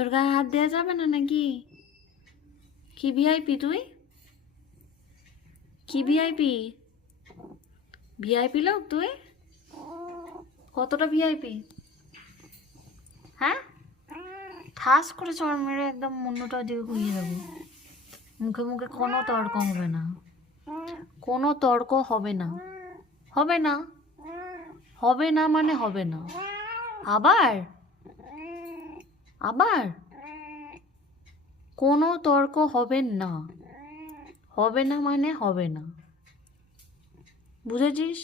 তোর গায়ে হাত দেওয়া যাবে না নাকি? কি ভিআইপি তুই? কি ভিআইপি? ভিআইপি লোক তুই? কতটা ভিআইপি? হ্যাঁ, ঠাস করে চড় মেরে একদম মুন্ডটা দিকে ঘুরিয়ে দেবো। মুখে মুখে কোনো তর্ক হবে না, কোনো তর্ক হবে না। হবে না, হবে না মানে হবে না। আবার আবার কোনো তর্ক হবে না। হবে না মানে হবে না, বুঝেছিস?